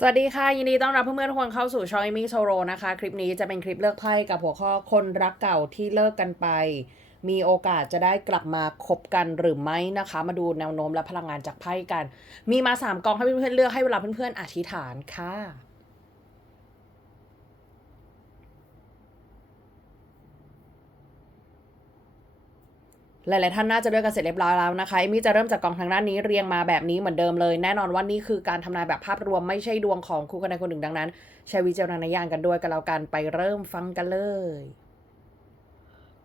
สวัสดีค่ะ ยินดีต้อนรับเพื่อนๆทุกคนเข้าสู่ช่อง Amy s o r o นะคะ คลิปนี้จะเป็นคลิปเลือกไพ่กับหัวข้อคนรักเก่าที่เลิกกันไป มีโอกาสจะได้กลับมาคบกันหรือไม่นะคะ มาดูแนวโน้มและพลังงานจากไพ่กัน มีมา 3กองให้เพื่อนๆเลือกให้เวลาเพื่อนๆอธิษฐานค่ะ หลายๆท่านน่าจะเลือกกันเสร็จเรียบร้อยแล้วนะคะเอมี่จะเริ่มจากกองทางด้านนี้เรียงมาแบบนี้เหมือนเดิมเลย แน่นอนว่านี่คือการทำนายแบบภาพรวมไม่ใช่ดวงของคู่คนใดคนหนึ่งดังนั้นใช้วิจารณญาณกันด้วยกันแล้วกันไปเริ่มฟังกันเลย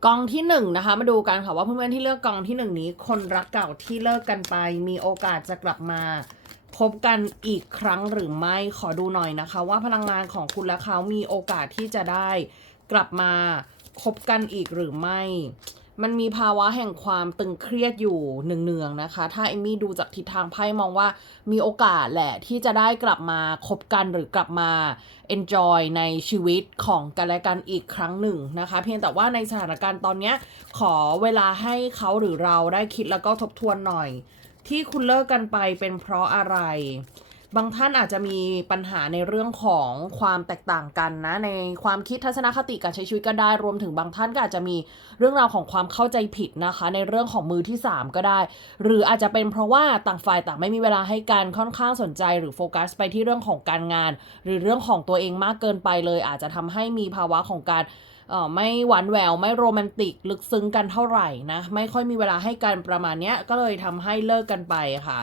กองที่หนึ่งนะคะมาดูกันค่ะว่าเพื่อนๆที่เลือกกองที่หนึ่งนี้ คนรักเก่าที่เลิกกันไป มีโอกาสจะกลับมาพบกันอีกครั้งหรือไม่ขอดูหน่อยนะคะ ว่าพลังงานของคุณและเขามีโอกาสที่จะได้กลับมาคบกันอีกหรือไม่ มันมีภาวะแห่งความตึงเครียดอยู่เนืองๆนะคะ ถ้าเอมมี่ดูจากทิศทางไพ่มองว่ามีโอกาสแหละที่จะได้กลับมาคบกันหรือกลับมา enjoy ในชีวิตของกันและกันอีกครั้งหนึ่งนะคะ เพียงแต่ว่าในสถานการณ์ตอนนี้ขอเวลาให้เขาหรือเราได้คิดแล้วก็ทบทวนหน่อย ที่คุณเลิกกันไปเป็นเพราะอะไร บางท่านอาจจะมีปัญหาในเรื่องของความแตกต่างกันนะ ในความคิดทัศนคติการใช้ชีวิตก็ได้รวมถึงบางท่านก็อาจจะมีเรื่องราวของความเข้าใจผิดนะคะ ในเรื่องของมือที่ 3 ก็ได้ หรืออาจจะเป็นเพราะว่าต่างฝ่ายต่างไม่มีเวลาให้การค่อนข้างสนใจ หรือโฟกัสไปที่เรื่องของการงาน หรือเรื่องของตัวเองมากเกินไปเลย อาจจะทำให้มีภาวะของการไม่หวานแหววไม่โรแมนติกลึกซึ้งกันเท่าไหร่นะไม่ค่อยมีเวลาให้กันประมาณนี้ก็เลยทำให้เลิกกันไปค่ะ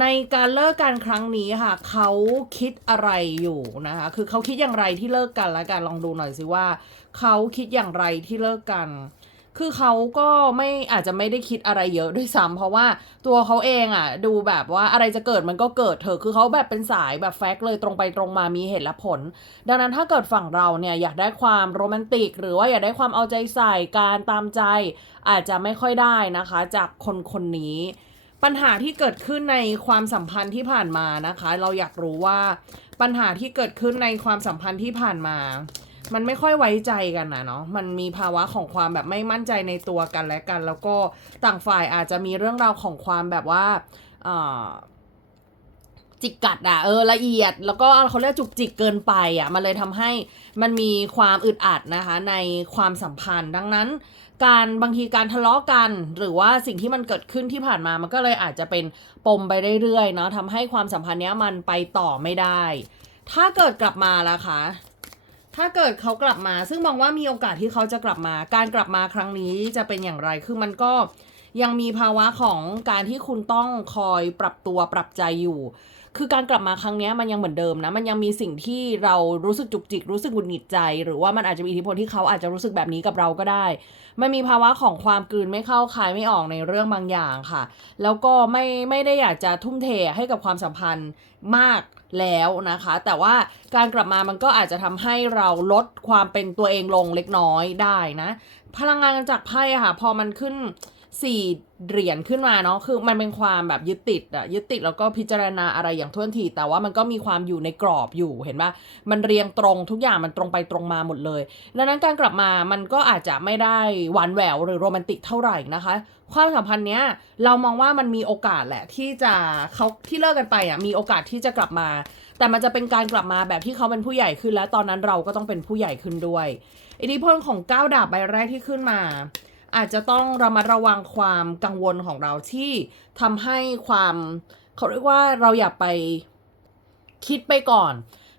ในการเลิกกันครั้งนี้ค่ะเขาคิดอะไรอยู่นะคะ คือเขาคิดอย่างไรที่เลิกกันแล้วกันลองดูหน่อยสิว่าเขาคิดอย่างไรที่เลิกกัน คือเขาก็ไม่อาจจะไม่ได้คิดอะไรเยอะด้วยซ้ำเพราะว่าตัวเขาเองอะ ดูแบบว่าอะไรจะเกิดมันก็เกิดเถอะคือเขาแบบเป็นสายแบบแฟกต์เลยตรงไปตรงมามีเหตุและผล ดังนั้นถ้าเกิดฝั่งเราเนี่ยอยากได้ความโรแมนติก หรือว่าอยากได้ความเอาใจใส่การตามใจ อาจจะไม่ค่อยได้นะคะ จากคนคนนี้ ปัญหาที่เกิดขึ้นในความสัมพันธ์ที่ผ่านมานะคะ เราอยากรู้ว่าปัญหาที่เกิดขึ้นในความสัมพันธ์ที่ผ่านมา มันไม่ค่อยไว้ใจกันนะเนาะมันมีภาวะของความแบบไม่มั่นใจในตัวกันและกัน แล้วก็ต่างฝ่ายอาจจะมีเรื่องราวของความแบบว่าจิกกัดอะเออละเอียด แล้วก็เขาเรียกจุกจิกเกินไปอะมันเลยทำให้มันมีความอึดอัดนะคะในความสัมพันธ์ดังนั้น การบางทีการทะเลาะกัน หรือว่าสิ่งที่มันเกิดขึ้นที่ผ่านมามันก็เลยอาจจะเป็นปมไปเรื่อยๆเนาะทำให้ความสัมพันธ์เนี้ยมันไปต่อไม่ได้ ถ้าเกิดกลับมาล่ะคะ ถ้าเกิดเขากลับมา ซึ่งมองว่ามีโอกาสที่เขาจะกลับมา การกลับมาครั้งนี้จะเป็นอย่างไรคือมันก็ยังมีภาวะของการที่คุณต้องคอยปรับตัวปรับใจอยู่ คือการกลับมาครั้งนี้มันยังเหมือนเดิมนะ มันยังมีสิ่งที่เรารู้สึกจุกจิก รู้สึกหงุดหงิดใจ หรือว่ามันอาจจะมีอิทธิพลที่เขาอาจจะรู้สึกแบบนี้กับเราก็ได้ มันมีภาวะของความกลืนไม่เข้าคายไม่ออกในเรื่องบางอย่างค่ะ แล้วก็ไม่ไม่ได้อยากจะทุ่มเทให้กับความสัมพันธ์มากแล้วนะคะ แต่ว่าการกลับมามันก็อาจจะทำให้เราลดความเป็นตัวเองลงเล็กน้อยได้นะ พลังงานจากไพ่ค่ะ พอมันขึ้น สี่เหรียญขึ้นมาเนาะคือมันเป็นความแบบยึดติดอะยึดติดแล้วก็พิจารณาอะไรอย่างท่วนที แต่ว่ามันก็มีความอยู่ในกรอบอยู่เห็นปะมันเรียงตรงทุกอย่างมันตรงไปตรงมาหมดเลย ดังนั้นการกลับมามันก็อาจจะไม่ได้หวานแหววหรือโรแมนติกเท่าไหร่นะคะ ความสัมพันธ์เนี้ยเรามองว่ามันมีโอกาสแหละที่จะเขาที่เลิกกันไปอะมีโอกาสที่จะกลับมา แต่มันจะเป็นการกลับมาแบบที่เขาเป็นผู้ใหญ่ขึ้น แล้วตอนนั้นเราก็ต้องเป็นผู้ใหญ่ขึ้นด้วยอิทธิพลของก้าวดาบใบแรกที่ขึ้นมา อาจจะต้องระมัดระวังความกังวลของเราที่ทำให้ความเขาเรียกว่าเราอย่าไปคิดไปก่อน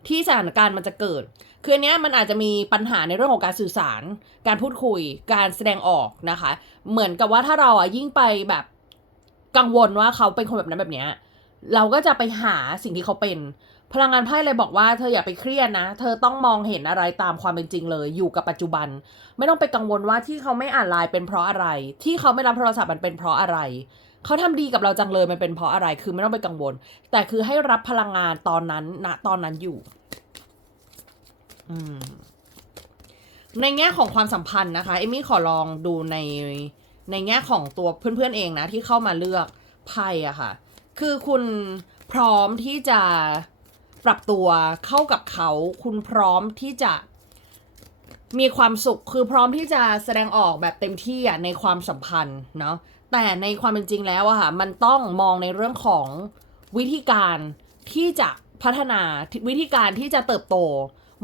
ที่สถานการณ์มันจะเกิด คืออันเนี้ยมันอาจจะมีปัญหาในเรื่องของการสื่อสาร การพูดคุย การแสดงออกนะคะ เหมือนกับว่าถ้าเราอะยิ่งไปแบบกังวลว่าเขาเป็นคนแบบนั้นแบบเนี้ยเราก็จะไปหาสิ่งที่เขาเป็น พลังงานไพ่เลยบอกว่าเธออย่าไปเครียดนะ เธอต้องมองเห็นอะไรตามความเป็นจริงเลย อยู่กับปัจจุบัน ไม่ต้องไปกังวลว่าที่เขาไม่อ่านไลน์เป็นเพราะอะไร ที่เขาไม่รับโทรศัพท์มันเป็นเพราะอะไร เขาทำดีกับเราจังเลยมันเป็นเพราะอะไร คือไม่ต้องไปกังวล แต่คือให้รับพลังงานตอนนั้นณตอนนั้นอยู่อในแง่ของความสัมพันธ์นะคะ เอมมี่ขอลองดูในในแง่ของตัวเพื่อนๆเองนะที่เข้ามาเลือกไพ่อะค่ะ คือคุณพร้อมที่จะ ปรับตัวเข้ากับเขา คุณพร้อมที่จะมีความสุขคือพร้อมที่จะแสดงออกแบบเต็มที่อะในความสัมพันธ์เนาะแต่ในความเป็นจริงแล้วอะค่ะมันต้องมองในเรื่องของวิธีการที่จะพัฒนาวิธีการที่จะเติบโต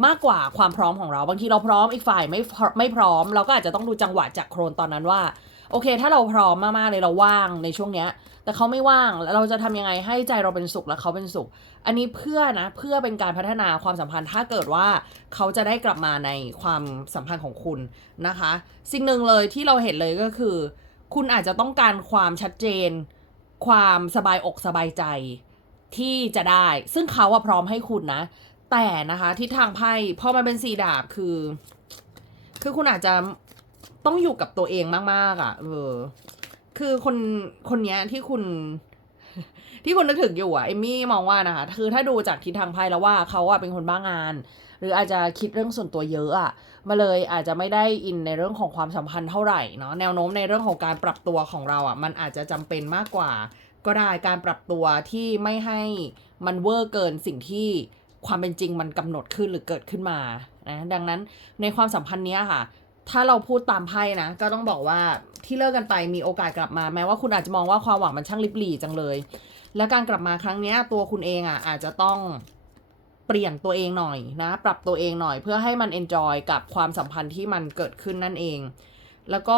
มากกว่าความพร้อมของเรา บางทีเราพร้อมอีกฝ่ายไม่ไม่พร้อม เราก็อาจจะต้องดูจังหวะจากโครนตอนนั้นว่า โอเค ถ้าเราพร้อมมากๆเลยเราว่างในช่วงเนี้ย แต่เขาไม่ว่างแล้วเราจะทำยังไงให้ใจเราเป็นสุขและเขาเป็นสุข อันนี้เพื่อนะเพื่อเป็นการพัฒนาความสัมพันธ์ ถ้าเกิดว่าเขาจะได้กลับมาในความสัมพันธ์ของคุณนะคะ สิ่งหนึ่งเลยที่เราเห็นเลยก็คือ คุณอาจจะต้องการความชัดเจน ความสบายอกสบายใจที่จะได้ ซึ่งเขาอะพร้อมให้คุณนะ แต่นะคะทิศทางไพ่พอมันเป็นสีดาบคือ คือคุณอาจจะ ต้องอยู่กับตัวเองมาก ๆ อะ เออ คือคนคนเนี้ยที่คุณ ที่คุณนึกถึงอยู่อะเอมมี่มองว่านะคะคือถ้าดูจากทิศทางไพ่แล้วว่าเขาอะเป็นคนบ้างาน หรืออาจจะคิดเรื่องส่วนตัวเยอะอะมาเลยอาจจะไม่ได้อินในเรื่องของความสัมพันธ์เท่าไหร่เนาะแนวโน้มในเรื่องของการปรับตัวของเราอะ มันอาจจะจำเป็นมากกว่า ก็ได้การปรับตัวที่ไม่ให้มันเวอร์เกินสิ่งที่ความเป็นจริงมันกำหนดขึ้นหรือเกิดขึ้นมานะดังนั้นในความสัมพันธ์เนี้ยค่ะ ถ้าเราพูดตามไพ่นะ ก็ต้องบอกว่าที่เลิกกันไปมีโอกาสกลับมาแม้ว่าคุณอาจจะมองว่าความหวังมันช่างลิบหลี่จังเลย และการกลับมาครั้งนี้ตัวคุณเองอะอาจจะต้องเปลี่ยนตัวเองหน่อยนะ ปรับตัวเองหน่อยเพื่อให้มันเอนจอยกับความสัมพันธ์ที่มันเกิดขึ้นนั่นเอง แล้วก็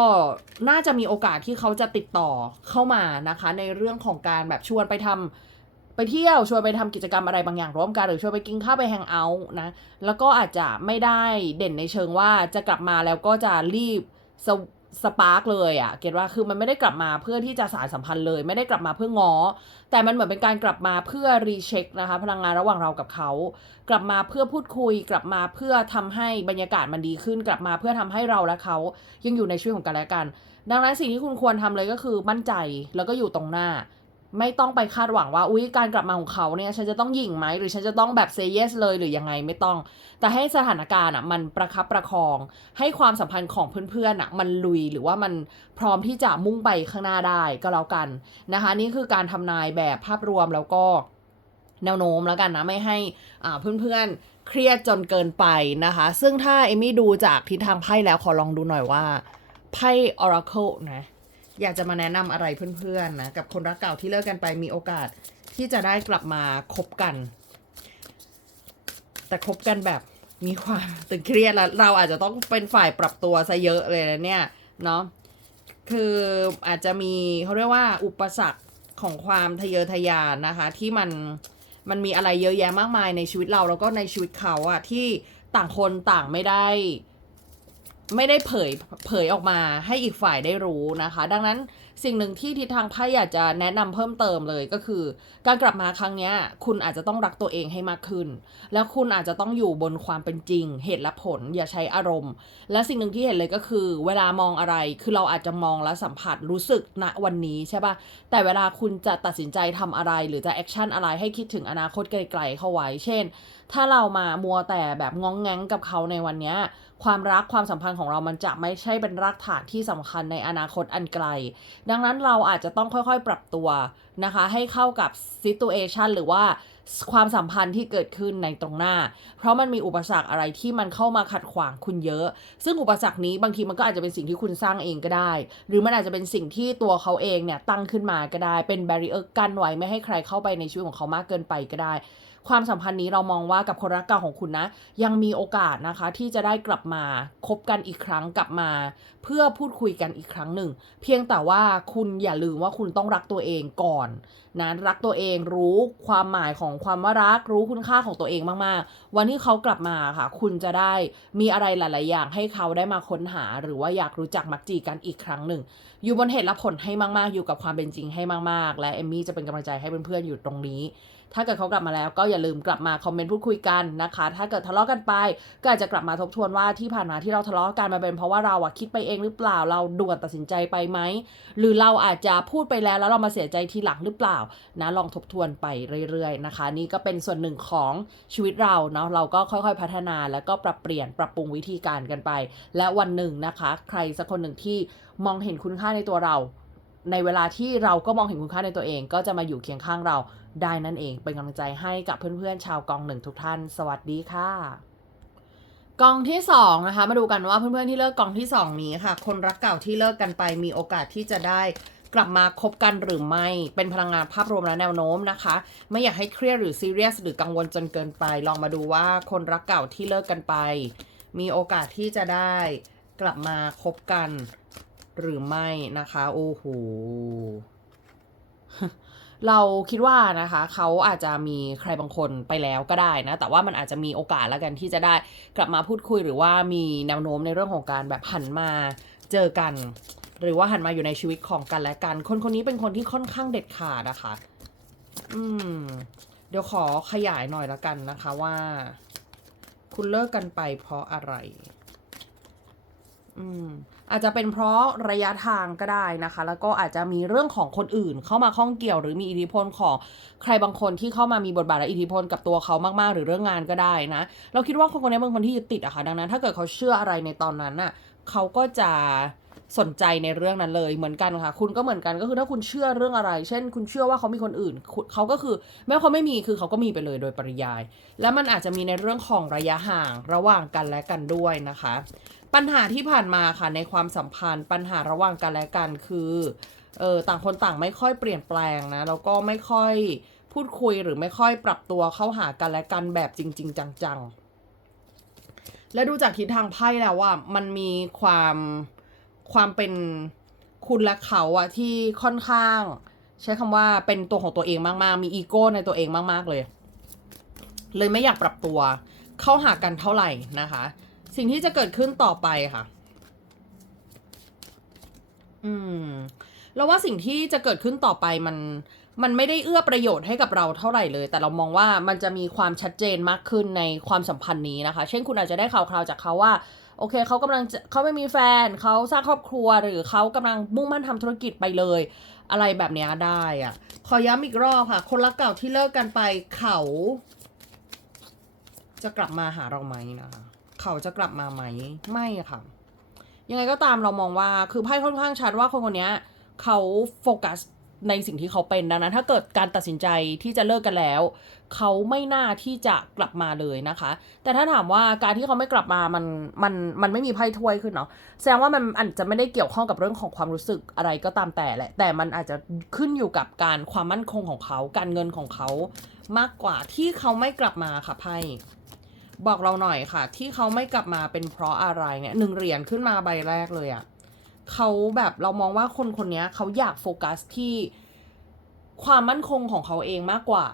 น่าจะมีโอกาสที่เขาจะติดต่อเข้ามานะคะ ในเรื่องของการแบบชวนไปทำ ไปเที่ยวชวนไปทำกิจกรรมอะไรบางอย่างร่วมกันหรือชวนไปกินข้าวไปแฮงเอาท์นะแล้วก็อาจจะไม่ได้เด่นในเชิงว่าจะกลับมาแล้วก็จะรีบสสปาร์กเลยอะเกตว่าคือมันไม่ได้กลับมาเพื่อที่จะสารสัมพันธ์เลย ไม่ได้กลับมาเพื่อง้อ แต่มันเหมือนเป็นการกลับมาเพื่อรีเช็คนะคะ พลังงานระหว่างเรากับเขา กลับมาเพื่อพูดคุย กลับมาเพื่อทำให้บรรยากาศมันดีขึ้น กลับมาเพื่อทำให้เราและเขายังอยู่ในชีวิตของกันและกัน ดังนั้นสิ่งที่คุณควรทำเลยก็คือมั่นใจแล้วก็อยู่ตรงหน้า ไม่ต้องไปคาดหวังว่าอุ้ยการกลับมาของเขาเนี่ยฉันจะต้องยิงไหมหรือฉันจะต้องแบบเซเยสเลยหรือยังไงไม่ต้อง แต่ให้สถานการณ์อะมันประคับประคอง ให้ความสัมพันธ์ของเพื่อนๆอะมันลุยหรือว่ามันพร้อมที่จะมุ่งไปข้างหน้าได้ก็แล้วกันนะคะ นี่คือการทำนายแบบภาพรวมแล้วก็แนวโน้มแล้วกันนะไม่ให้อ่าเพื่อนๆเครียดจนเกินไปนะคะ ซึ่งถ้าเอมี่ดูจากทิศทางไพ่แล้วขอลองดูหน่อยว่าไพ่ Oracle นะ อยากจะมาแนะนำอะไรเพื่อนๆนะกับคนรักเก่าที่เลิกกันไปมีโอกาสที่จะได้กลับมาคบกัน แต่คบกันแบบมีความตึงเครียดแล้วเราอาจจะต้องเป็นฝ่ายปรับตัวซะเยอะเลยนะเนี่ยเนาะคืออาจจะมีเขาเรียกว่าอุปสรรคของความทะเยอทะยานนะคะ ที่มันมันมีอะไรเยอะแยะมากมายในชีวิตเราแล้วก็ในชีวิตเขาอะที่ต่างคนต่างไม่ได้ ไม่ได้เผยเผยออกมาให้อีกฝ่ายได้รู้นะคะ ดังนั้นสิ่งหนึ่งที่ทิศทางไพ่อยากจะแนะนำเพิ่มเติมเลยก็คือ การกลับมาครั้งนี้คุณอาจจะต้องรักตัวเองให้มากขึ้น แล้วคุณอาจจะต้องอยู่บนความเป็นจริง เหตุและผลอย่าใช้อารมณ์ และสิ่งหนึ่งที่เห็นเลยก็คือ เวลามองอะไรคือเราอาจจะมองและสัมผัสรู้สึกณวันนี้ใช่ปะแต่เวลาคุณจะตัดสินใจทำอะไร หรือจะแอคชั่นอะไรให้คิดถึงอนาคตไกลๆเข้าไว้ เช่นถ้าเรามามัวแต่แบบง้องแง้งกับเขาในวันนี้ความรักความสัมพันธ์ของเรามันจะไม่ใช่เป็นรากฐานที่สำคัญในอนาคตอันไกล ดังนั้นเราอาจจะต้องค่อยๆ ปรับตัว นะคะ ให้เข้ากับซิตูเอชันหรือว่าความสัมพันธ์ที่เกิดขึ้นในตรงหน้า เพราะมันมีอุปสรรคอะไรที่มันเข้ามาขัดขวางคุณเยอะ ซึ่งอุปสรรคนี้บางทีมันก็อาจจะเป็นสิ่งที่คุณสร้างเองก็ได้ หรือมันอาจจะเป็นสิ่งที่ตัวเขาเองเนี่ยตั้งขึ้นมาก็ได้ เป็นแบรีเออร์กั้นไว้ไม่ให้ใครเข้าไปในชีวิตของเขามากเกินไปก็ได้ ความสัมพันธ์นี้เรามองว่ากับคนรักเก่าของคุณนะ ยังมีโอกาสนะคะที่จะได้กลับมาคบกันอีกครั้งกลับมา เพื่อพูดคุยกันอีกครั้งหนึ่ง เพียงแต่ว่าคุณอย่าลืมว่าคุณต้องรักตัวเองก่อนนะรักตัวเองรู้ความหมายของความว่ารักรู้คุณค่าของตัวเองมากๆ วันที่เขากลับมาค่ะ คุณจะได้มีอะไรหลาย ๆ อย่างให้เขาได้มาค้นหา หรือว่าอยากรู้จักมักจีกันอีกครั้งหนึ่ง อยู่บนเหตุและผลให้มากๆ อยู่กับความเป็นจริงให้มากๆ และเอมมี่จะเป็นกำลังใจให้เพื่อนๆอยู่ตรงนี้ ถ้าเกิดเขากลับมาแล้วก็อย่าลืมกลับมาคอมเมนต์พูดคุยกันนะคะ ถ้าเกิดทะเลาะกันไป ก็อาจจะกลับมาทบทวนว่าที่ผ่านมาที่เราทะเลาะกันมาเป็นเพราะว่าเราอะคิดไปเองหรือเปล่าเราด่วนตัดสินใจไปไหมหรือเราอาจจะพูดไปแล้วแล้วเรามาเสียใจทีหลังหรือเปล่านะลองทบทวนไปเรื่อยๆนะคะ นี่ก็เป็นส่วนหนึ่งของชีวิตเราเนาะเราก็ค่อยๆพัฒนาแล้วก็ปรับเปลี่ยนปรับปรุงวิธีการกันไป และวันหนึ่งนะคะ ใครสักคนหนึ่งที่มองเห็นคุณค่าในตัวเรา ในเวลาที่เราก็มองเห็นคุณค่าในตัวเอง ก็จะมาอยู่เคียงข้างเรา ได้นั่นเองเป็นกำลังใจให้กับเพื่อนๆชาวกองหนึ่งทุกท่าน สวัสดีค่ะกองที่สองนะคะมาดูกันว่าเพื่อนๆที่เลิกกองที่สองนี้ค่ะ คนรักเก่าที่เลิกกันไปมีโอกาสที่จะได้กลับมาคบกันหรือไม่เป็นพลังงานภาพรวมและแนวโน้มนะคะ ไม่อยากให้เครียดหรือซีเรียสหรือกังวลจนเกินไป ลองมาดูว่าคนรักเก่าที่เลิกกันไป มีโอกาสที่จะได้กลับมาคบกันหรือไม่นะคะ โอ้โห เราคิดว่านะคะเขาอาจจะมีใครบางคนไปแล้วก็ได้นะ แต่ว่ามันอาจจะมีโอกาสแล้วกันที่จะได้กลับมาพูดคุยหรือว่ามีแนวโน้มในเรื่องของการแบบหันมาเจอกัน หรือว่าหันมาอยู่ในชีวิตของกันและกัน คนคนนี้เป็นคนที่ค่อนข้างเด็ดขาดนะคะ อืม เดี๋ยวขอขยายหน่อยแล้วกันนะคะว่า คุณเลิกกันไปเพราะอะไร อืม อาจจะเป็นเพราะระยะทางก็ได้นะคะ แล้วก็อาจจะมีเรื่องของคนอื่นเข้ามาข้องเกี่ยว หรือมีอิทธิพลของใครบางคนที่เข้ามามีบทบาทและอิทธิพลกับตัวเขามากๆ หรือเรื่องงานก็ได้นะ เราคิดว่าคนคนนี้เป็นคนที่ยึดติดอะค่ะดังนั้น ถ้าเกิดเขาเชื่ออะไรในตอนนั้นน่ะเขาก็จะ สนใจในเรื่องนั้นเลยเหมือนกันค่ะ คุณก็เหมือนกันก็คือถ้าคุณเชื่อเรื่องอะไร เช่น คุณเชื่อว่าเขามีคนอื่นเขาก็คือแม้ว่าเขาไม่มีคือเขาก็มีไปเลยโดยปริยาย และมันอาจจะมีในเรื่องของระยะห่างระหว่างกันและกันด้วยนะคะ ปัญหาที่ผ่านมาค่ะในความสัมพันธ์ ปัญหาระหว่างกันและกันคือเออต่างคนต่างไม่ค่อยเปลี่ยนแปลงนะแล้วก็ไม่ค่อยพูดคุยหรือไม่ค่อยปรับตัวเข้าหากันและกันแบบจริง ๆ จังๆ และดูจากทิศทางไพ่แล้วว่ามันมีความ ความเป็นคุณและเขาอะที่ค่อนข้าง ใช้คำว่าเป็นตัวของตัวเองมากๆ มีอีโก้ในตัวเองมากๆเลย เลยไม่อยากปรับตัวเข้าหากันเท่าไหร่นะคะ สิ่งที่จะเกิดขึ้นต่อไปค่ะ อืมแล้วว่าสิ่งที่จะเกิดขึ้นต่อไปมันมันไม่ได้เอื้อประโยชน์ให้กับเราเท่าไหร่เลย แต่เรามองว่ามันจะมีความชัดเจนมากขึ้นในความสัมพันธ์นี้นะคะ เช่นคุณอาจจะได้ข่าวคราวจากเขาว่า โอเคเขากำลังเขาไม่มีแฟนเขาสร้างครอบครัวหรือเขากำลังมุ่งมั่นทำธุรกิจไปเลย อะไรแบบเนี้ยได้อะขอย้ำอีกรอบค่ะ คนรักเก่าที่เลิกกันไปเขา จะกลับมาหาเราไหมนะคะเขาจะกลับมาไหมไม่ค่ะ ยังไงก็ตามเรามองว่าคือไพ่ค่อนข้างชัดว่าคนคนนี้เขาโฟกัส ในสิ่งที่เขาเป็นดังนั้น ถ้าเกิดการตัดสินใจที่จะเลิกกันแล้ว เขาไม่น่าที่จะกลับมาเลยนะคะ แต่ถ้าถามว่าการที่เขาไม่กลับมามันมันมันไม่มีไพ่ถ้วยขึ้นเนาะแสดงว่ามันอาจจะไม่ได้เกี่ยวข้องกับเรื่องของความรู้สึกอะไรก็ตามแต่แหละ แต่มันอาจจะขึ้นอยู่กับการความมั่นคงของเขา การเงินของเขามากกว่าที่เขาไม่กลับมาค่ะไพ่บอกเราหน่อยค่ะ ที่เขาไม่กลับมาเป็นเพราะอะไรเนี่ยหนึ่งเหรียญขึ้นมาใบแรกเลยอะ่ะ เขาแบบเรามองว่าคนคนนี้เขาอยากโฟกัสที่ความมั่นคงของเขาเองมากกว่า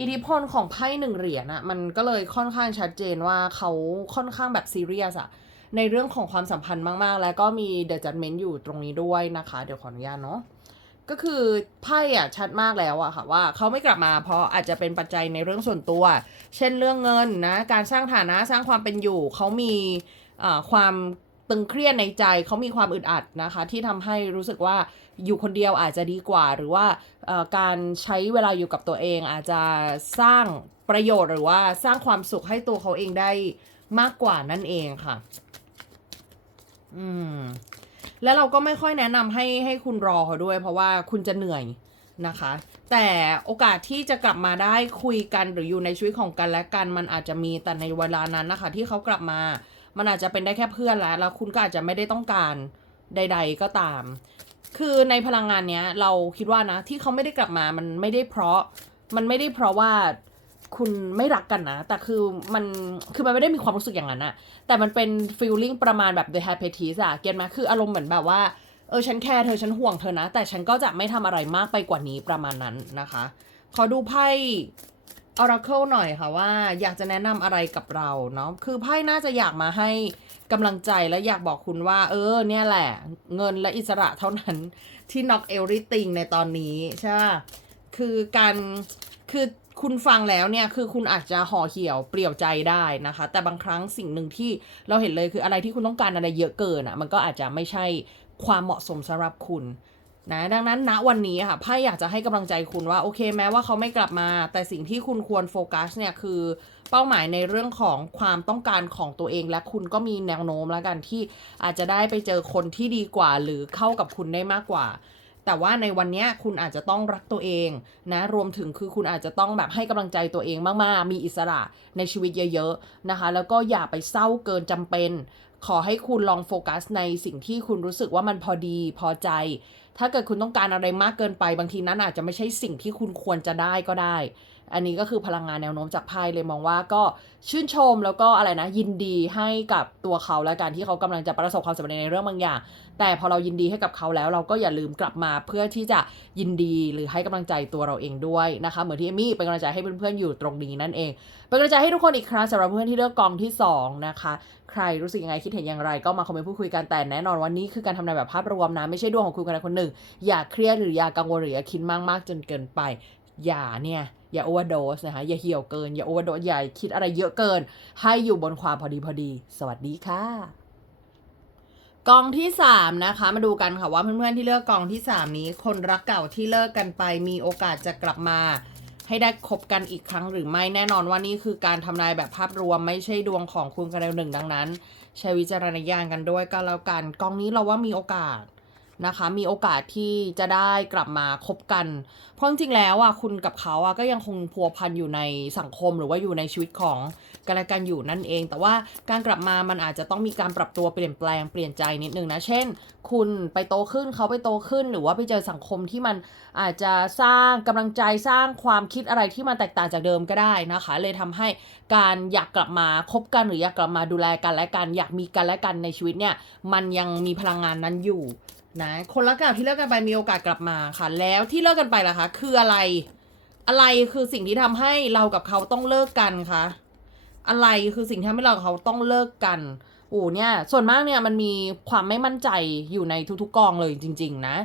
อิทธิพลของไพ่หนึ่งเหรียญอะมันก็เลยค่อนข้างชัดเจนว่าเขาค่อนข้างแบบซีเรียสอะในเรื่องของความสัมพันธ์มาก ๆ แล้วก็มีเด e จั d เมนต์อยู่ตรงนี้ด้วยนะคะ เดี๋ยวขออนุญาตเนาะก็คือไพ่อะชัดมากแล้วอะค่ะว่าเขาไม่กลับมาเพราะอาจจะเป็นปัจจัยในเรื่องส่วนตัว เช่นเรื่องเงินนะ การสร้างฐานะสร้างความเป็นอยู่เขามีอ่าความ ตึงเครียดในใจเขามีความอึดอัดนะคะ ที่ทำให้รู้สึกว่าอยู่คนเดียวอาจจะดีกว่า หรือว่าการใช้เวลาอยู่กับตัวเองอาจจะสร้างประโยชน์หรือว่าสร้างความสุขให้ตัวเขาเองได้มากกว่านั่นเองค่ะ อืม แล้วเราก็ไม่ค่อยแนะนำให้ให้คุณรอเขาด้วย เพราะว่าคุณจะเหนื่อยนะคะ แต่โอกาสที่จะกลับมาได้คุยกันหรืออยู่ในชีวิตของกันและกันมันอาจจะมีแต่ในเวลานั้นนะคะ ที่เขากลับมา มันอาจจะเป็นได้แค่เพื่อนแล้ว แล้วคุณก็อาจจะไม่ได้ต้องการใด ๆ ก็ตาม คือในพลังงานเนี้ยเราคิดว่านะ ที่เขาไม่ได้กลับมามันไม่ได้เพราะ มันไม่ได้เพราะว่าคุณไม่รักกันนะ แต่คือมัน คือมันไม่ได้มีความรู้สึกอย่างนั้นอะแต่มันเป็น feeling ประมาณแบบ the happiness อะเก็ตไหมคืออารมณ์เหมือนแบบว่า เออ ฉันแคร์เธอ ฉันห่วงเธอนะ แต่ฉันก็จะไม่ทำอะไรมากไปกว่านี้ประมาณนั้นนะคะ ขอดูไพ่ Oracle หน่อยค่ะว่าอยากจะแนะนำอะไรกับเราเนาะคือไพ่น่าจะอยากมาให้กำลังใจและอยากบอกคุณว่า เออ เนี่ยแหละ เงินและอิสระเท่านั้นที่ knock everything ในตอนนี้ใช่คือการคือคุณฟังแล้วเนี่ยคือคุณอาจจะห่อเหี่ยวเปลี่ยวใจได้นะคะ แต่บางครั้งสิ่งหนึ่งที่เราเห็นเลยคืออะไรที่คุณต้องการอะไรเยอะเกินอะ่ะมันก็อาจจะไม่ใช่ความเหมาะสมสำหรับคุณ นะดังนั้นณวันนี้ค่ะไพ่อยากจะให้กำลังใจคุณว่าโอเคแม้ว่าเขาไม่กลับมา แต่สิ่งที่คุณควรโฟกัสเนี่ยคือเป้าหมายในเรื่องของความต้องการของตัวเอง และคุณก็มีแนวโน้มแล้วกันที่อาจจะได้ไปเจอคนที่ดีกว่า หรือเข้ากับคุณได้มากกว่า แต่ว่าในวันนี้คุณอาจจะต้องรักตัวเองนะรวมถึงคือคุณอาจจะต้องแบบให้กำลังใจตัวเองมากๆ มีอิสระในชีวิตเยอะ ๆนะคะ แล้วก็อย่าไปเศร้าเกินจำเป็น ขอให้คุณลองโฟกัสในสิ่งที่คุณรู้สึกว่ามันพอดีพอใจ ถ้าเกิดคุณต้องการอะไรมากเกินไป บางทีนั้นอาจจะไม่ใช่สิ่งที่คุณควรจะได้ก็ได้ อันนี้ก็คือพลังงานแนวโน้มจากไพ่เลยมองว่าก็ชื่นชมแล้วก็อะไรนะ ยินดีให้กับตัวเขาและการที่เขากำลังจะประสบความสำเร็จในเรื่องบางอย่าง แต่พอเรายินดีให้กับเขาแล้วเราก็อย่าลืมกลับมาเพื่อที่จะยินดีหรือให้กำลังใจตัวเราเองด้วยนะคะเหมือนที่เอมี่เป็นกำลังใจให้เพื่อนๆอยู่ตรงนี้นั่นเองเป็นกำลังใจให้ทุกคนอีกครั้งสำหรับเพื่อนที่เลือกกองที่สองนะคะ ใครรู้สึกยังไงคิดเห็นอย่างไร ก็มาคอมเมนต์พูดคุยกันแต่แน่นอนวันนี้คือการทำนายแบบภาพรวมนะไม่ใช่ดวงของคุณคนใดคนหนึ่ง อย่าเครียดหรืออย่ากังวลหรืออย่าคิดมากๆจนเกินไป อย่าเนี่ย อย่าโอเวอร์โดสนะคะ อย่าเหี่ยวเกิน อย่าโอเวอร์โดสอย่คิดอะไรเยอะเกิน ให้อยู่บนความพอดีพอดี สวัสดีค่ะ กองที่สามนะคะ มาดูกันค่ะว่าเพื่อนๆที่เลือกกองที่สามนี้ คนรักเก่าที่เลิกกันไป มีโอกาสจะกลับมา ให้ได้คบกันอีกครั้งหรือไม่แน่นอนว่านี่คือการทำนายแบบภาพรวมไม่ใช่ดวงของคุณกันเดวหนึ่งดังนั้น ใช้วิจารณญาณกันด้วยก็แล้วกันกองนี้เราว่ามีโอกาส นะคะมีโอกาสที่จะได้กลับมาคบกัน เพราะจริงแล้วอะคุณกับเขาอะก็ยังคงพัวพันอยู่ในสังคมหรือว่าอยู่ในชีวิตของกันและกันอยู่นั่นเอง แต่ว่าการกลับมามันอาจจะต้องมีการปรับตัวเปลี่ยนแปลงเปลี่ยนใจนิดนึงนะ เช่น คุณไปโตขึ้นเขาไปโตขึ้น หรือว่าไปเจอสังคมที่มันอาจจะสร้างกำลังใจสร้างความคิดอะไรที่มันแตกต่างจากเดิมก็ได้นะคะ เลยทำให้การอยากกลับมาคบกันหรืออยากกลับมาดูแลกันและกันอยากมีกันและกันในชีวิตเนี่ยมันยังมีพลังงานนั้นอยู่ นะคนรักเก่าที่เลิกกันไปมีโอกาสกลับมาค่ะ แล้วที่เลิกกันไปล่ะคะ คืออะไร อะไรคือสิ่งที่ทำให้เรากับเขาต้องเลิกกันคะอะไรคือสิ่งที่ทำให้เรากับเขาต้องเลิกกัน อ้เนี่ยส่วนมากเนี่ยมันมีความไม่มั่นใจอยู่ในทุกๆกองเลยจริง ๆ นะ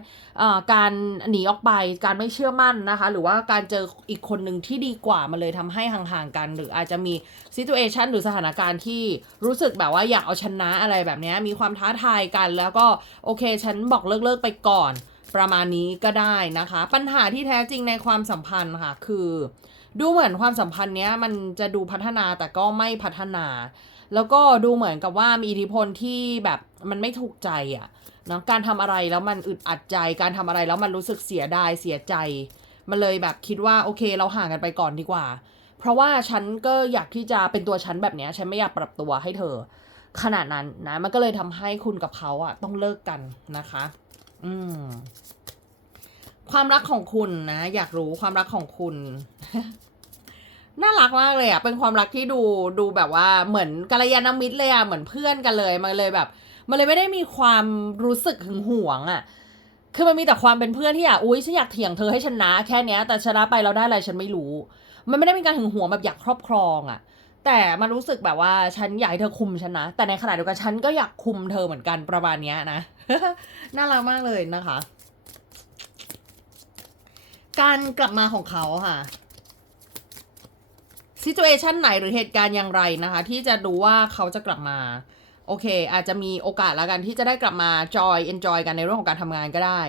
อ่าการหนีออกไปการไม่เชื่อมั่นนะคะ หรือว่าการเจออีกคนหนึ่งที่ดีกว่ามันเลยทำให้ห่างๆกัน หรืออาจจะมีซิ t u เอชันหรือสถานการณ์ที่รู้สึกแบบว่าอยากเอาชนะอะไรแบบนี้มีความท้าทายกันแล้วก็โอเคฉันบอกเลิกเลิกๆไปก่อนประมาณนี้ก็ได้นะคะ ปัญหาที่แท้จริงในความสัมพันธ์ค่ะ คือ ดูเหมือนความสัมพันธ์เนี้ยมันจะดูพัฒนาแต่ก็ไม่พัฒนา แล้วก็ดูเหมือนกับว่ามีอิทธิพลที่แบบมันไม่ถูกใจอะ่ะเนาะการทำอะไรแล้วมันอึดอัดใจการทำอะไรแล้วมันรู้สึกเสียดายเสียใจ มันเลยแบบคิดว่าโอเคเราห่างกันไปก่อนดีกว่า เพราะว่าฉันก็อยากที่จะเป็นตัวฉันแบบเนี้ยฉันไม่อยากปรับตัวให้เธอ ขนาดนั้นนะมันก็เลยทำให้คุณกับเขาอะต้องเลิกกันนะคะ อืมความรักของคุณนะ อยากรู้ความรักของคุณ น่ารักมากเลยอะ เป็นความรักที่ดูดูแบบว่าเหมือนกัลยาณมิตรเลยอะ เหมือนเพื่อนกันเลย มันเลยแบบ มันเลยไม่ได้มีความรู้สึกหึงหวงอะ คือมันมีแต่ความเป็นเพื่อนที่อยากอุ้ยฉันอยากเถียงเธอให้ชนะแค่เนี้ย แต่ชนะไปเราได้อะไรฉันไม่รู้ มันไม่ได้มีการหึงหวงแบบอยากครอบครองอะ แต่มันรู้สึกแบบว่าฉันอยากให้เธอคุมฉันนะ แต่ในขณะเดียวกันฉันก็อยากคุมเธอเหมือนกันประมาณเนี้ยนะ น่ารักมากเลยนะคะ การกลับมาของเขาค่ะ ซิ t u เอชันไหนหรือเหตุการณ์อย่างไรนะคะ ที่จะดูว่าเขาจะกลับมา โอเค อาจจะมีโอกาสแล้วกันที่จะได้กลับมาจอยเอนจอยกันในเรื่องของการทำงานก็ได้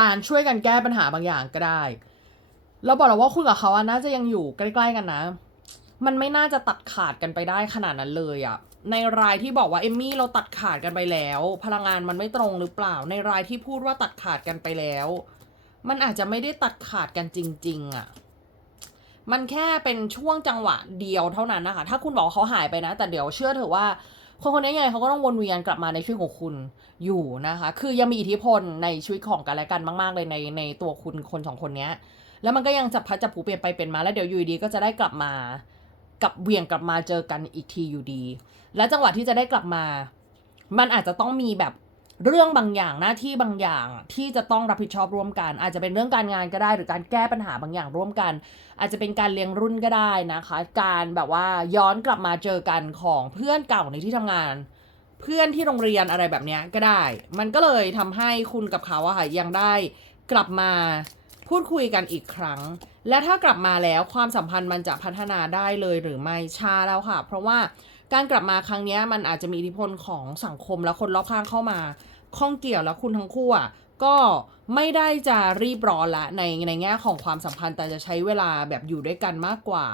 การช่วยกันแก้ปัญหาบางอย่างก็ได้ เราบอกแล้วว่าคุณกับเขาอะน่าจะยังอยู่ใกล้ๆกันนะ มันไม่น่าจะตัดขาดกันไปได้ขนาดนั้นเลยอะในรายที่บอกว่าเอมมี่เราตัดขาดกันไปแล้ว พลังงานมันไม่ตรงหรือเปล่า ในรายที่พูดว่าตัดขาดกันไปแล้ว มันอาจจะไม่ได้ตัดขาดกันจริง ๆอะ มันแค่เป็นช่วงจังหวะเดียวเท่านั้นนะคะ ถ้าคุณบอกเขาหายไปนะ แต่เดี๋ยวเชื่อเถอะว่าคนคนนี้ยังไงเขาก็ต้องวนเวียนกลับมาในชีวิตของคุณอยู่นะคะ คือยังมีอิทธิพลในชีวิตของกันและกันมาก ๆ เลยในในตัวคุณคนสองคนเนี้ยแล้วมันก็ยังจับพัดจับผูเปลี่ยนไปเป็นมา แล้วเดี๋ยวอยู่ดีๆก็จะได้กลับมา กับเวียงกลับมาเจอกันอีกทีอยู่ดี และจังหวะที่จะได้กลับมา มันอาจจะต้องมีแบบ เรื่องบางอย่างหน้าที่บางอย่างที่จะต้องรับผิดชอบร่วมกัน อาจจะเป็นเรื่องการงานก็ได้ หรือการแก้ปัญหาบางอย่างร่วมกัน อาจจะเป็นการเลี้ยงรุ่นก็ได้นะคะ การแบบว่าย้อนกลับมาเจอกันของเพื่อนเก่าในที่ทำงาน เพื่อนที่โรงเรียนอะไรแบบนี้ก็ได้ มันก็เลยทำให้คุณกับเขาอะค่ะยังได้กลับมาพูดคุยกันอีกครั้ง และถ้ากลับมาแล้วความสัมพันธ์มันจะพัฒนาได้เลยหรือไม่ช้าแล้วค่ะ เพราะว่า การกลับมาครั้งนี้มันอาจจะมีอิทธิพลของสังคมและคนรอบข้างเข้ามาข้องเกี่ยวแล้วคุณทั้งคู่อะก็ไม่ได้จะรีบร้อนละในในแง่ของความสัมพันธ์ แต่จะใช้เวลาแบบอยู่ด้วยกันมากกว่า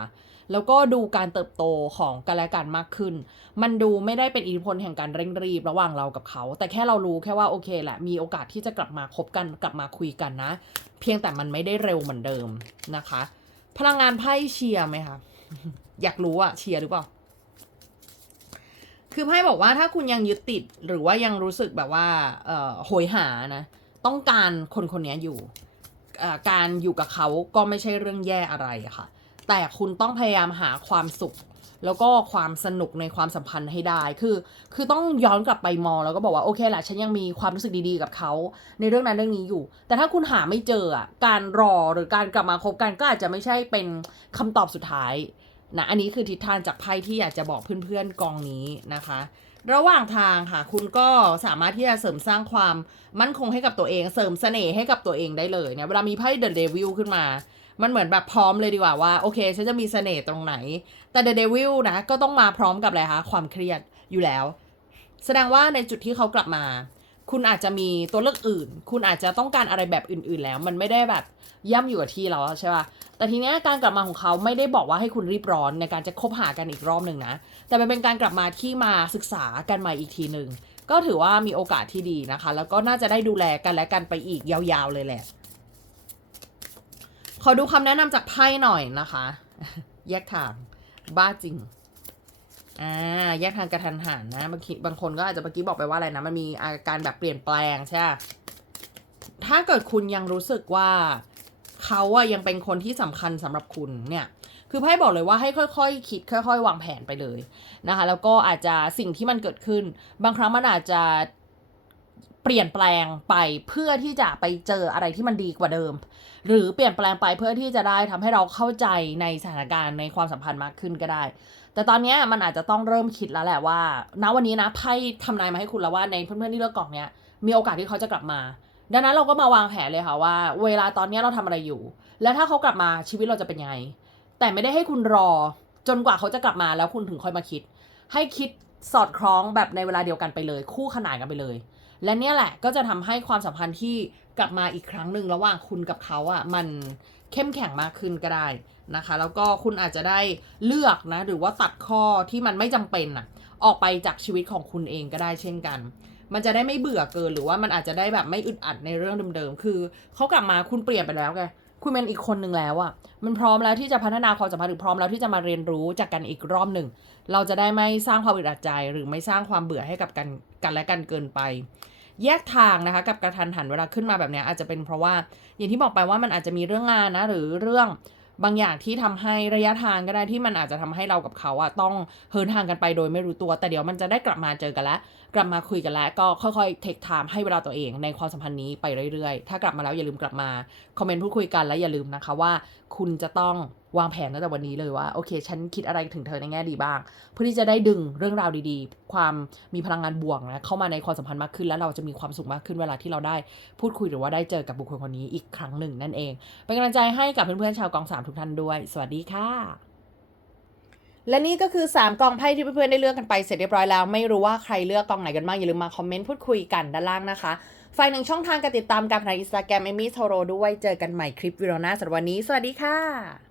แล้วก็ดูการเติบโตของกันและกันมากขึ้น มันดูไม่ได้เป็นอิทธิพลแห่งการเร่งรีบระหว่างเรากับเขา แต่แค่เรารู้แค่ว่าโอเคแหละมีโอกาสที่จะกลับมาคบกันกลับมาคุยกันนะ เพียงแต่มันไม่ได้เร็วเหมือนเดิมนะคะ พลังงานไพ่เชียร์ไหมคะอยากรู้อะเชียร์หรือเปล่า คือไพ่บอกว่าถ้าคุณยังยึดติดหรือว่ายังรู้สึกแบบว่าเอ่อโหยหานะ ต้องการคนคนนี้อยู่ การอยู่กับเขาก็ไม่ใช่เรื่องแย่อะไรค่ะ แต่คุณต้องพยายามหาความสุข แล้วก็ความสนุกในความสัมพันธ์ให้ได้ คือ คือต้องย้อนกลับไปมองแล้วก็บอกว่าโอเคแหละฉันยังมีความรู้สึกดีๆกับเขา ในเรื่องนั้นเรื่องนี้อยู่ แต่ถ้าคุณหาไม่เจออะการรอหรือการกลับมาคบกันก็อาจจะไม่ใช่เป็นคำตอบสุดท้าย นะอันนี้คือทิศทางจากไพ่ที่อยากจะบอกเพื่อนๆกองนี้นะคะ ระหว่างทางค่ะ คุณก็สามารถที่จะเสริมสร้างความมั่นคงให้กับตัวเอง เสริมเสน่ห์ให้กับตัวเองได้เลยเนี่ยเวลามีไพ่เดอะเดวิลขึ้นมา มันเหมือนแบบพร้อมเลยดีกว่าว่าโอเคฉันจะมีเสน่ห์ตรงไหน แต่เดอะเดวิลนะก็ต้องมาพร้อมกับอะไรคะความเครียดอยู่แล้ว แสดงว่าในจุดที่เขากลับมา คุณอาจจะมีตัวเลือกอื่น คุณอาจจะต้องการอะไรแบบอื่น ๆ แล้ว มันไม่ได้แบบย่ำอยู่กับที่แล้วใช่ป่ะ แต่ทีเนี้ยการกลับมาของเขาไม่ได้บอกว่าให้คุณรีบร้อนในการจะคบหากันอีกรอบหนึ่งนะ แต่มันเป็นการกลับมาที่มาศึกษากันใหม่อีกทีหนึ่ง ก็ถือว่ามีโอกาสที่ดีนะคะ แล้วก็น่าจะได้ดูแลกันและกันไปอีกยาวๆเลยแหละ ขอดูคำแนะนำจากไพ่หน่อยนะคะ แยกทาง บ้าจริง อ่าแยกทางกระทันหันนะบางทีบางคนก็อาจจะเมื่อกี้บอกไปว่าอะไรนะ มันมีอาการแบบเปลี่ยนแปลงใช่ปะถ้าเกิดคุณยังรู้สึกว่าเขาอะยังเป็นคนที่สำคัญสำหรับคุณเนี่ย คือไพ่บอกเลยว่าให้ค่อยๆคิด ค่อย ๆ วางแผนไปเลยนะคะ แล้วก็อาจจะสิ่งที่มันเกิดขึ้น บางครั้งมันอาจจะเปลี่ยนแปลงไปเพื่อที่จะไปเจออะไรที่มันดีกว่าเดิม หรือเปลี่ยนแปลงไปเพื่อที่จะได้ทำให้เราเข้าใจในสถานการณ์ในความสัมพันธ์มากขึ้นก็ได้ แต่ตอนนี้มันอาจจะต้องเริ่มคิดแล้วแหละว่าณวันนี้นะไพ่ทำนายมาให้คุณแล้วว่าในเพื่อนๆที่เลือกกล่องเนี้ยมีโอกาสที่เขาจะกลับมา ดังนั้นเราก็มาวางแผนเลยค่ะว่า เวลาตอนนี้เราทำอะไรอยู่ และถ้าเขากลับมาชีวิตเราจะเป็นยังไง แต่ไม่ได้ให้คุณรอ จนกว่าเขาจะกลับมาแล้วคุณถึงค่อยมาคิด ให้คิดสอดคล้องแบบในเวลาเดียวกันไปเลย คู่ขนานกันไปเลย และเนี่ยแหละก็จะทำให้ความสัมพันธ์ที่กลับมาอีกครั้งหนึ่งระหว่างคุณกับเขาอะ่ะมันเข้มแข็งมากขึ้นก็ได้นะคะ แล้วก็คุณอาจจะได้เลือกนะหรือว่าตัดข้อที่มันไม่จำเป็นอะ่ะออกไปจากชีวิตของคุณเองก็ได้เช่นกัน มันจะได้ไม่เบื่อเกินหรือว่ามันอาจจะได้แบบไม่อึดอัดในเรื่องเดิมๆ คือเขากลับมาคุณเปลี่ยนไปแล้วไงคุณเป็นอีกคนหนึ่งแล้วอะ่ะมันพร้อมแล้วที่จะพัฒนาความสัมพันธ์หรือพร้อมแล้วที่จะมาเรียนรู้จากกันอีกรอบหนึ่ง เราจะได้ไม่สร้างความอึดอัดใจ หรือไม่สร้างความเบื่อให้กับกันกันและกันเกินไป แยกทางนะคะ กับกระทันหันเวลาขึ้นมาแบบนี้อาจจะเป็นเพราะว่า อย่างที่บอกไปว่ามันอาจจะมีเรื่องงานนะหรือเรื่องบางอย่างที่ทำให้ระยะทางก็ได้ที่มันอาจจะทำให้เรากับเขาอะต้องเหินทางกันไปโดยไม่รู้ตัว แต่เดี๋ยวมันจะได้กลับมาเจอกันแล้ว กลับมาคุยกันแล้ว ก็ค่อยๆเทคไทม์ให้เวลาตัวเองในความสัมพันธ์นี้ไปเรื่อยๆ ถ้ากลับมาแล้วอย่าลืมกลับมาคอมเมนต์พูดคุยกันและอย่าลืมนะคะว่า คุณจะต้องวางแผนตั้งแต่วันนี้เลยว่าโอเค ฉันคิดอะไรถึงเธอในแง่ดีบ้าง เพื่อที่จะได้ดึงเรื่องราวดีๆ ความมีพลังงานบวกนะเข้ามาในความสัมพันธ์มากขึ้น แล้วเราจะมีความสุขมากขึ้นเวลาที่เราได้พูดคุยหรือว่าได้เจอกับบุคคลคนนี้อีกครั้งหนึ่งนั่นเอง เป็นกำลังใจให้กับเพื่อนๆชาวกองสามทุกท่านด้วย สวัสดีค่ะ และนี่ก็คือ 3 กองไพ่ที่เพื่อนๆได้เลือกกันไปเสร็จเรียบร้อยแล้ว ไม่รู้ว่าใครเลือกกองไหนกันบ้างอย่าลืมมาคอมเมนต์พูดคุยกันด้านล่างนะคะายหนึ่งช่องทางการติดตามการผ่านอินสตาแกรมเอมี่โทโรด้วย เจอกันใหม่คลิปวิดีโอหน้าสำหรับวันนี้ สวัสดีค่ะ